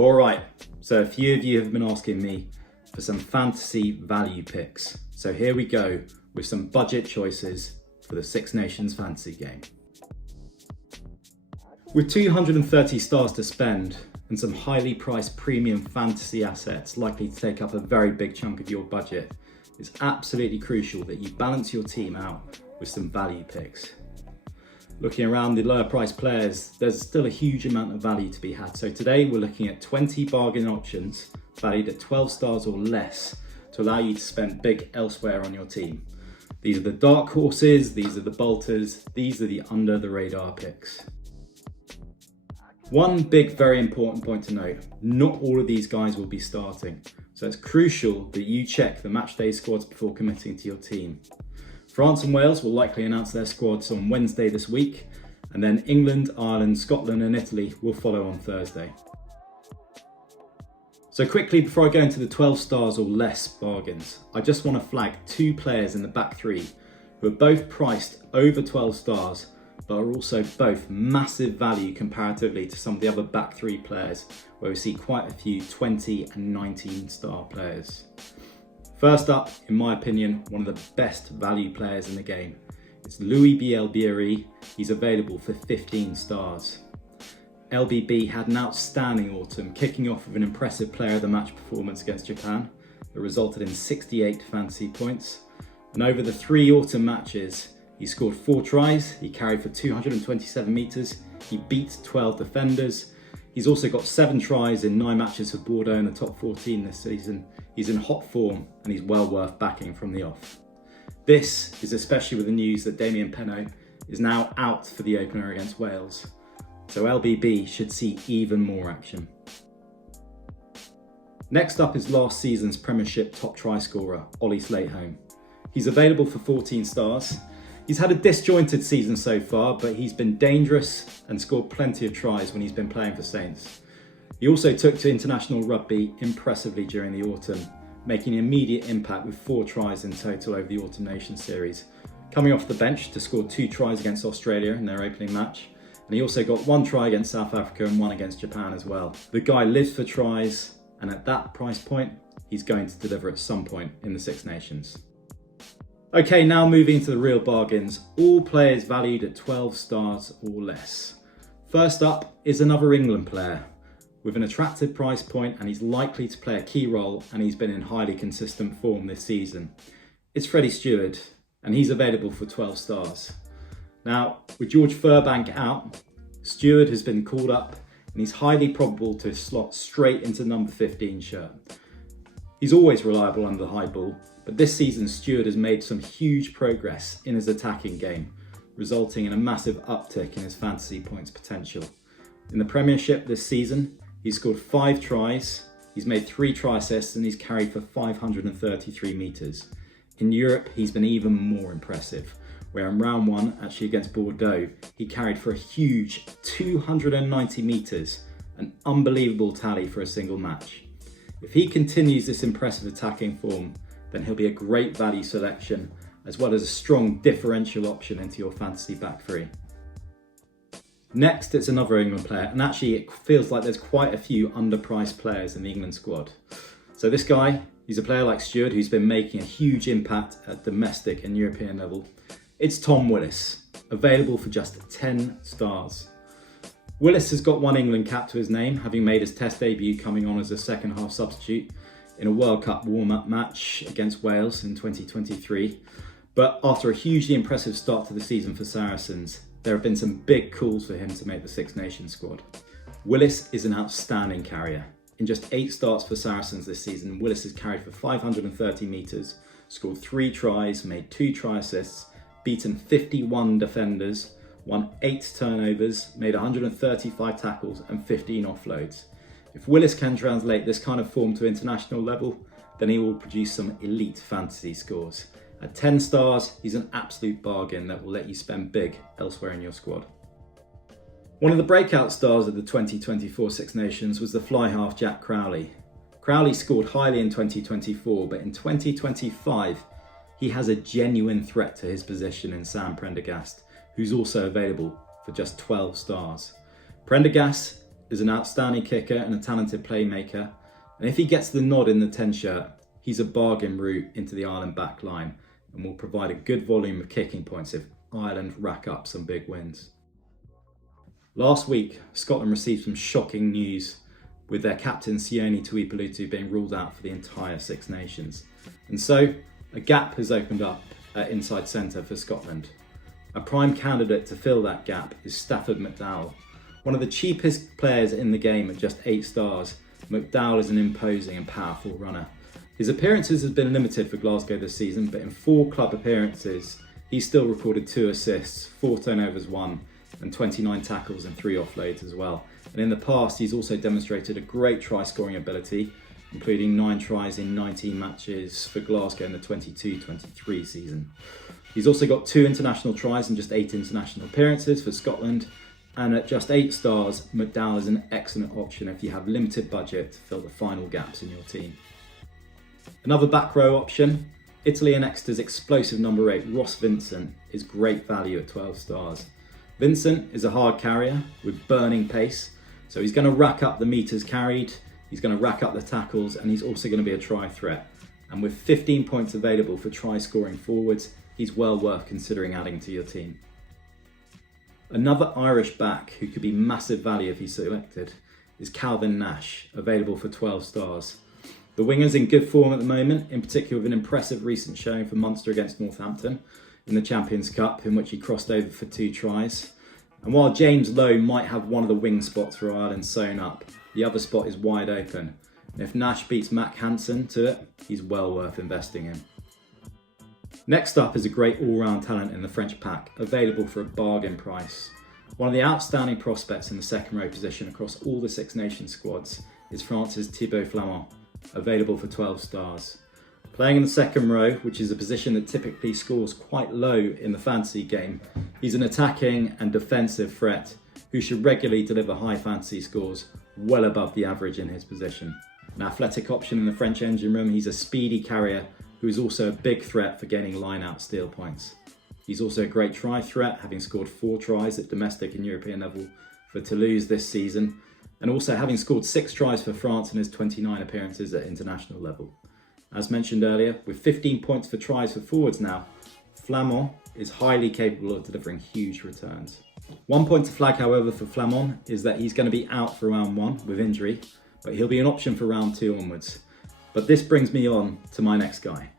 All right, so a few of you have been asking me for some fantasy value picks. So here we go with some budget choices for the Six Nations fantasy game. With 230 stars to spend and some highly priced premium fantasy assets likely to take up a very big chunk of your budget, it's absolutely crucial that you balance your team out with some value picks. Looking around the lower priced players, there's still a huge amount of value to be had. So today we're looking at 20 bargain options valued at 12 stars or less to allow you to spend big elsewhere on your team. These are the dark horses, these are the bolters, these are the under the radar picks. One big, very important point to note, not all of these guys will be starting. So it's crucial that you check the matchday squads before committing to your team. France and Wales will likely announce their squads on Wednesday this week, and then England, Ireland, Scotland and Italy will follow on Thursday. So quickly, before I go into the 12 stars or less bargains, I just want to flag two players in the back three who are both priced over 12 stars, but are also both massive value comparatively to some of the other back three players, where we see quite a few 20 and 19 star players. First up, in my opinion, one of the best value players in the game. It's Bielle-Biarrey. He's available for 15 stars. LBB had an outstanding autumn, kicking off with an impressive player of the match performance against Japan that resulted in 68 fantasy points. And over the 3 autumn matches, he scored 4 tries, he carried for 227 metres, he beat 12 defenders. He's also got 7 tries in 9 matches for Bordeaux in the top 14 this season. He's in hot form and he's well worth backing from the off. This is especially with the news that Damien Penaud is now out for the opener against Wales. So LBB should see even more action. Next up is last season's Premiership top try scorer, Ollie Sleightholme. He's available for 14 stars. He's had a disjointed season so far, but he's been dangerous and scored plenty of tries when he's been playing for Saints. He also took to international rugby impressively during the autumn, making an immediate impact with 4 tries in total over the Autumn Nations series, coming off the bench to score 2 tries against Australia in their opening match, and he also got 1 try against South Africa and 1 against Japan as well. The guy lives for tries, and at that price point, he's going to deliver at some point in the Six Nations. Okay, now moving to the real bargains, all players valued at 12 stars or less. First up is another England player with an attractive price point, and he's likely to play a key role, and he's been in highly consistent form this season. It's Freddie Steward, and he's available for 12 stars. Now, with George Furbank out, Steward has been called up, and he's highly probable to slot straight into number 15 shirt. He's always reliable under the high ball, but this season Steward has made some huge progress in his attacking game, resulting in a massive uptick in his fantasy points potential. In the Premiership this season, he's scored 5 tries, he's made 3 try assists and he's carried for 533 metres. In Europe, he's been even more impressive, where in round 1, actually against Bordeaux, he carried for a huge 290 metres, an unbelievable tally for a single match. If he continues this impressive attacking form, then he'll be a great value selection, as well as a strong differential option into your fantasy back three. Next, it's another England player, and actually it feels like there's quite a few underpriced players in the England squad. So this guy, he's a player like Steward who's been making a huge impact at domestic and European level. It's Tom Willis, available for just 10 stars. Willis has got 1 England cap to his name, having made his test debut coming on as a second half substitute in a World Cup warm-up match against Wales in 2023. But after a hugely impressive start to the season for Saracens, there have been some big calls for him to make the Six Nations squad. Willis is an outstanding carrier. In just 8 starts for Saracens this season, Willis has carried for 530 metres, scored 3 tries, made 2 try assists, beaten 51 defenders, won 8 turnovers, made 135 tackles and 15 offloads. If Willis can translate this kind of form to international level, then he will produce some elite fantasy scores. At 10 stars, he's an absolute bargain that will let you spend big elsewhere in your squad. One of the breakout stars of the 2024 Six Nations was the fly half Jack Crowley. Crowley scored highly in 2024, but in 2025, he has a genuine threat to his position in Sam Prendergast, who's also available for just 12 stars. Prendergast is an outstanding kicker and a talented playmaker, and if he gets the nod in the 10 shirt, he's a bargain route into the Ireland back line and will provide a good volume of kicking points if Ireland rack up some big wins. Last week, Scotland received some shocking news with their captain Sione Tuipulotu being ruled out for the entire Six Nations. And so, a gap has opened up at inside centre for Scotland. A prime candidate to fill that gap is Stafford McDowall. One of the cheapest players in the game at just 8 stars, McDowall is an imposing and powerful runner. His appearances have been limited for Glasgow this season, but in 4 club appearances, he's still recorded 2 assists, 4 turnovers won, and 29 tackles and 3 offloads as well. And in the past, he's also demonstrated a great try-scoring ability, including 9 tries in 19 matches for Glasgow in the 22-23 season. He's also got 2 international tries and just 8 international appearances for Scotland. And at just 8 stars, McDowall is an excellent option if you have limited budget to fill the final gaps in your team. Another back row option, Italy and Exeter's explosive number 8, Ross Vintcent, is great value at 12 stars. Vintcent is a hard carrier with burning pace, so he's going to rack up the metres carried, he's going to rack up the tackles, and he's also going to be a try threat. And with 15 points available for try scoring forwards, he's well worth considering adding to your team. Another Irish back who could be massive value if he's selected is Calvin Nash, available for 12 stars. The winger's in good form at the moment, in particular with an impressive recent showing for Munster against Northampton in the Champions Cup, in which he crossed over for 2 tries. And while James Lowe might have one of the wing spots for Ireland sewn up, the other spot is wide open. And if Nash beats Mac Hansen to it, he's well worth investing in. Next up is a great all-round talent in the French pack, available for a bargain price. One of the outstanding prospects in the second row position across all the Six Nations squads is France's Thibaud Flament, available for 12 stars. Playing in the second row, which is a position that typically scores quite low in the fantasy game, he's an attacking and defensive threat who should regularly deliver high fantasy scores well above the average in his position. An athletic option in the French engine room, he's a speedy carrier who is also a big threat for gaining line-out steal points. He's also a great try threat, having scored 4 tries at domestic and European level for Toulouse this season, and also having scored 6 tries for France in his 29 appearances at international level. As mentioned earlier, with 15 points for tries for forwards now, Flament is highly capable of delivering huge returns. One point to flag, however, for Flament is that he's going to be out for round 1 with injury, but he'll be an option for round 2 onwards. But this brings me on to my next guy.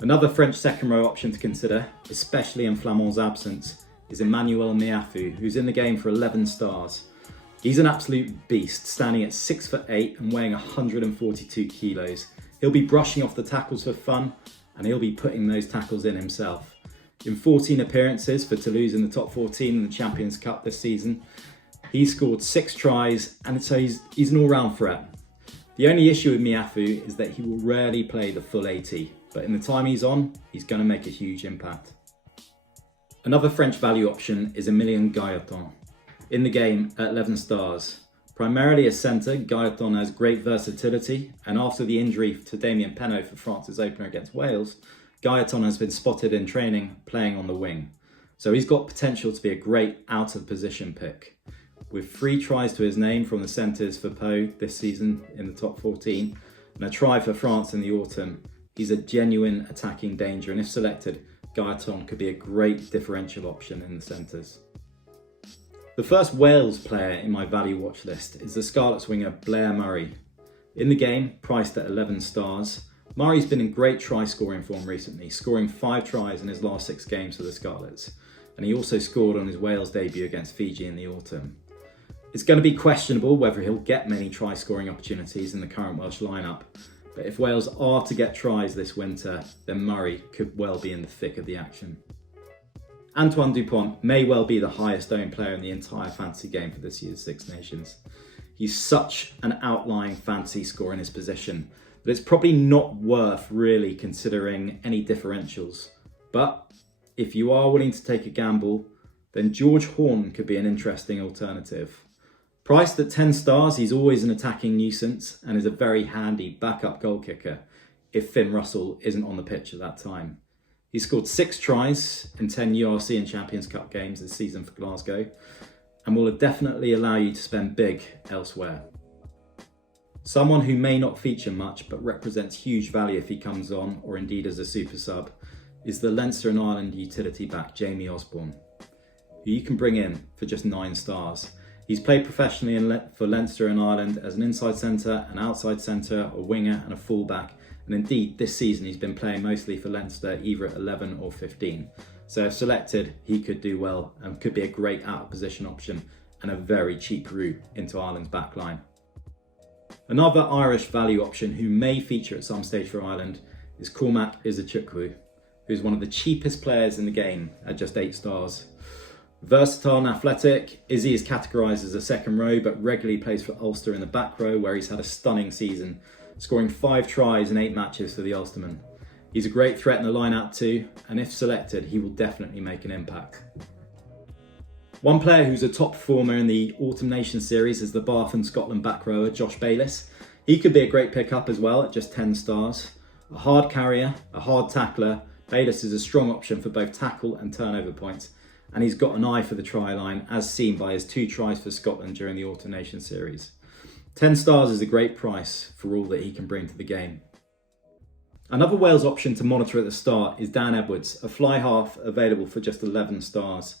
Another French second row option to consider, especially in Flament's absence, is Emmanuel Meafou, who's in the game for 11 stars. He's an absolute beast, standing at 6'8" and weighing 142 kilos. He'll be brushing off the tackles for fun, and he'll be putting those tackles in himself. In 14 appearances for Toulouse in the top 14 in the Champions Cup this season, he scored 6 tries, and so he's an all-round threat. The only issue with Meafou is that he will rarely play the full 80, but in the time he's on, he's going to make a huge impact. Another French value option is Emilien Gailleton. In the game at 11 stars. Primarily a centre, Gailleton has great versatility, and after the injury to Damien Penaud for France's opener against Wales, Gailleton has been spotted in training playing on the wing. So he's got potential to be a great out-of-position pick. With 3 tries to his name from the centres for Pau this season in the top 14, and a try for France in the autumn, he's a genuine attacking danger, and if selected, Gailleton could be a great differential option in the centres. The first Wales player in my value watch list is the Scarlets winger Blair Murray. In the game, priced at 11 stars, Murray's been in great try scoring form recently, scoring 5 tries in his last 6 games for the Scarlets, and he also scored on his Wales debut against Fiji in the autumn. It's going to be questionable whether he'll get many try scoring opportunities in the current Welsh lineup, but if Wales are to get tries this winter, then Murray could well be in the thick of the action. Antoine Dupont may well be the highest owned player in the entire fantasy game for this year's Six Nations. He's such an outlying fantasy score in his position that it's probably not worth really considering any differentials. But if you are willing to take a gamble, then George Horne could be an interesting alternative. Priced at 10 stars, he's always an attacking nuisance and is a very handy backup goal kicker if Finn Russell isn't on the pitch at that time. He scored 6 tries in 10 URC and Champions Cup games this season for Glasgow. and will definitely allow you to spend big elsewhere. Someone who may not feature much but represents huge value if he comes on, or indeed as a super sub, is the Leinster and Ireland utility back Jamie Osborne, who you can bring in for just 9 stars. He's played professionally for Leinster and Ireland as an inside centre, an outside centre, a winger and a fullback, and indeed this season he's been playing mostly for Leinster either at 11 or 15. So if selected, he could do well and could be a great out of position option and a very cheap route into Ireland's backline. Another Irish value option who may feature at some stage for Ireland is Cormac Izuchukwu, who's one of the cheapest players in the game at just 8 stars. Versatile and athletic, Izzy is categorised as a second row but regularly plays for Ulster in the back row, where he's had a stunning season, scoring 5 tries in 8 matches for the Ulstermen. He's a great threat in the line-out too, and if selected, he will definitely make an impact. One player who's a top performer in the Autumn Nations series is the Bath and Scotland back rower Josh Bayliss. He could be a great pick-up as well at just 10 stars. A hard carrier, a hard tackler, Bayliss is a strong option for both tackle and turnover points, and he's got an eye for the try line, as seen by his 2 tries for Scotland during the Autumn Nations series. 10 stars is a great price for all that he can bring to the game. Another Wales option to monitor at the start is Dan Edwards, a fly half available for just 11 stars.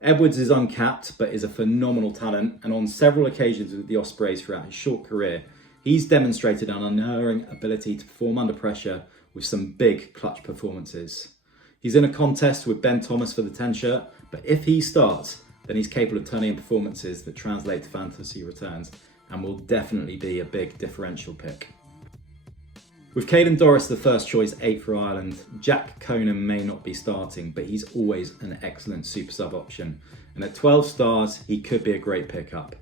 Edwards is uncapped but is a phenomenal talent, and on several occasions with the Ospreys throughout his short career, he's demonstrated an unerring ability to perform under pressure with some big clutch performances. He's in a contest with Ben Thomas for the 10 shirt, but if he starts, then he's capable of turning in performances that translate to fantasy returns and will definitely be a big differential pick. With Caden Doris the first choice 8 for Ireland, Jack Conan may not be starting, but he's always an excellent super sub option, and at 12 stars he could be a great pickup.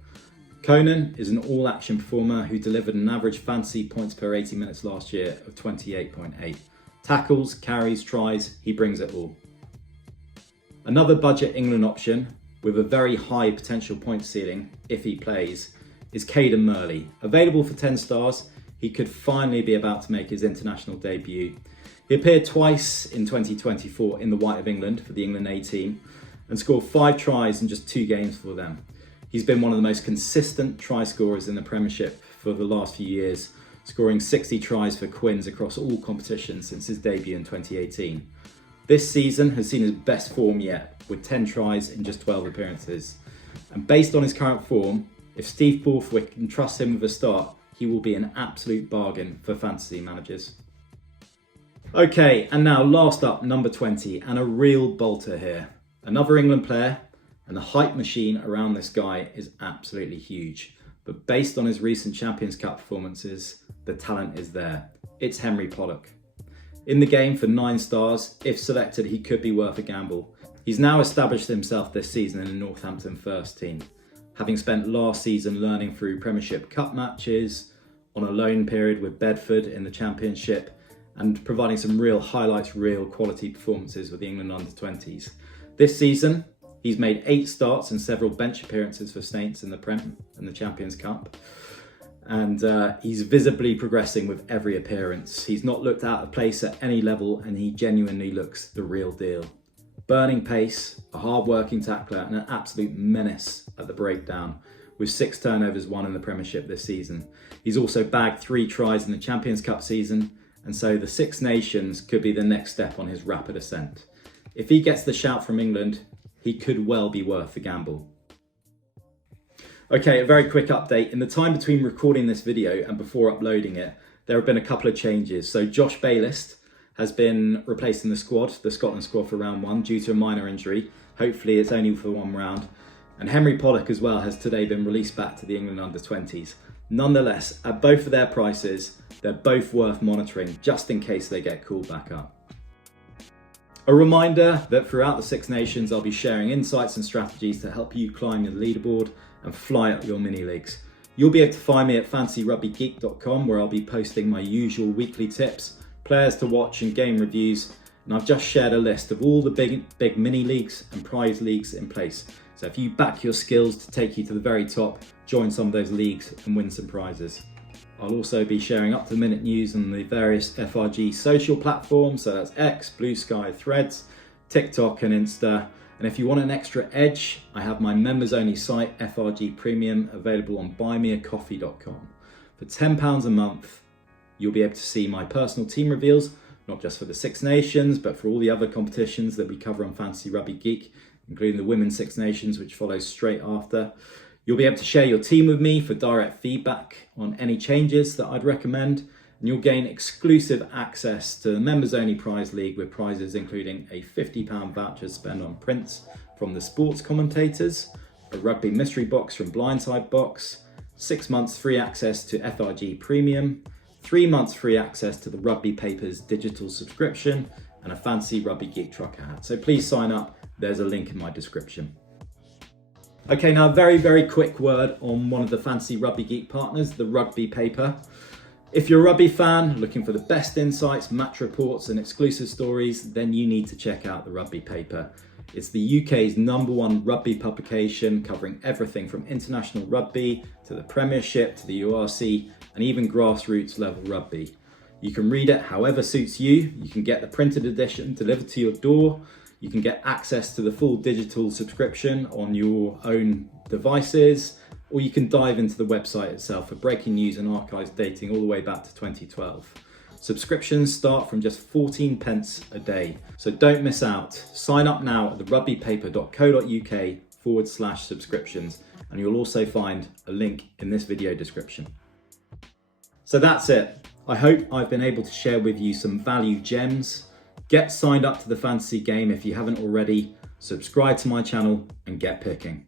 Conan is an all-action performer who delivered an average fantasy points per 80 minutes last year of 28.8. Tackles, carries, tries, he brings it all. Another budget England option with a very high potential point ceiling, if he plays, is Cadan Murley. Available for 10 stars, he could finally be about to make his international debut. He appeared twice in 2024 in the white of England for the England A team and scored 5 tries in just 2 games for them. He's been one of the most consistent try scorers in the Premiership for the last few years, scoring 60 tries for Quins across all competitions since his debut in 2018. This season has seen his best form yet, with 10 tries in just 12 appearances. And based on his current form, if Steve Borthwick can trust him with a start, he will be an absolute bargain for fantasy managers. Okay, and now last up, number 20, and a real bolter here. Another England player, and the hype machine around this guy is absolutely huge. But based on his recent Champions Cup performances, the talent is there. It's Henry Pollock. In the game for 9 stars, if selected, he could be worth a gamble. He's now established himself this season in the Northampton first team, having spent last season learning through Premiership Cup matches, on a loan period with Bedford in the Championship, and providing some real highlights, real quality performances with the England under-20s. This season, he's made 8 starts and several bench appearances for Saints in the Prem and the Champions Cup. And he's visibly progressing with every appearance. He's not looked out of place at any level, and he genuinely looks the real deal. Burning pace, a hard-working tackler, and an absolute menace at the breakdown, with 6 turnovers won in the Premiership this season. He's also bagged 3 tries in the Champions Cup season, and so the Six Nations could be the next step on his rapid ascent. If he gets the shout from England, he could well be worth the gamble. Okay, a very quick update. In the time between recording this video and before uploading it, there have been a couple of changes. So Josh Bayliss has been replaced in the Scotland squad for round 1 due to a minor injury. Hopefully it's only for 1 round. And Henry Pollock as well has today been released back to the England under-20s. Nonetheless, at both of their prices, they're both worth monitoring just in case they get called back up. A reminder that throughout the Six Nations, I'll be sharing insights and strategies to help you climb your leaderboard and fly up your mini leagues. You'll be able to find me at fantasyrugbygeek.com, where I'll be posting my usual weekly tips, players to watch and game reviews, and I've just shared a list of all the big mini leagues and prize leagues in place. So if you back your skills to take you to the very top, join some of those leagues and win some prizes. I'll also be sharing up-to-the-minute news on the various FRG social platforms, so that's X, Blue Sky, Threads, TikTok and Insta, And if you want an extra edge, I have my members only site, FRG Premium, available on buymeacoffee.com. For £10 a month, you'll be able to see my personal team reveals, not just for the Six Nations, but for all the other competitions that we cover on Fantasy Rugby Geek, including the Women's Six Nations, which follows straight after. You'll be able to share your team with me for direct feedback on any changes that I'd recommend, and you'll gain exclusive access to the Members Only Prize League with prizes including a £50 voucher spent on prints from the sports commentators, a rugby mystery box from Blindside Box, 6 months free access to FRG Premium, 3 months free access to the Rugby Papers digital subscription, and a Fancy Rugby Geek trucker hat. So please sign up, there's a link in my description. Okay, now a very quick word on one of the Fancy Rugby Geek partners, the Rugby Paper. If you're a rugby fan looking for the best insights, match reports and exclusive stories, then you need to check out the Rugby Paper. It's the UK's #1 rugby publication, covering everything from international rugby to the Premiership to the URC and even grassroots level rugby. You can read it however suits you. You can get the printed edition delivered to your door. You can get access to the full digital subscription on your own devices, or you can dive into the website itself for breaking news and archives dating all the way back to 2012. Subscriptions start from just 14 pence a day, so don't miss out. Sign up now at therugbypaper.co.uk/subscriptions, and you'll also find a link in this video description. So that's it. I hope I've been able to share with you some value gems. Get signed up to the fantasy game if you haven't already, subscribe to my channel and get picking.